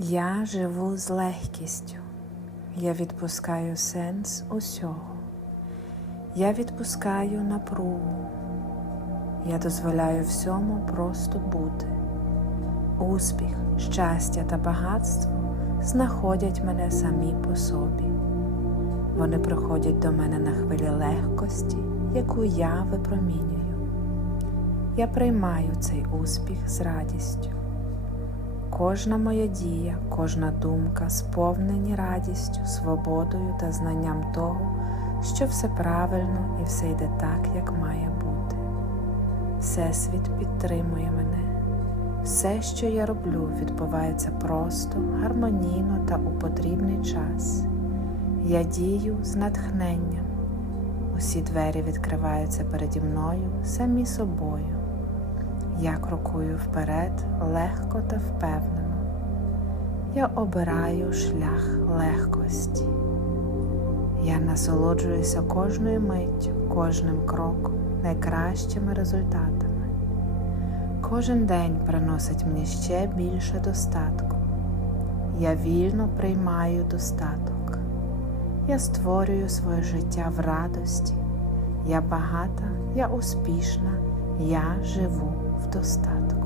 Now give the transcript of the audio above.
Я живу з легкістю. Я відпускаю сенс усього. Я відпускаю напругу. Я дозволяю всьому просто бути. Успіх, щастя та багатство знаходять мене самі по собі. Вони приходять до мене на хвилі легкості, яку я випромінюю. Я приймаю цей успіх з радістю. Кожна моя дія, кожна думка сповнені радістю, свободою та знанням того, що все правильно і все йде так, як має бути. Всесвіт підтримує мене. Все, що я роблю, відбувається просто, гармонійно та у потрібний час. Я дію з натхненням. Усі двері відкриваються переді мною самі собою. Я крокую вперед легко та впевнено. Я обираю шлях легкості. Я насолоджуюся кожною миттю, кожним кроком, найкращими результатами. Кожен день приносить мені ще більше достатку. Я вільно приймаю достаток. Я створюю своє життя в радості. Я багата, я успішна, я живу в достатку.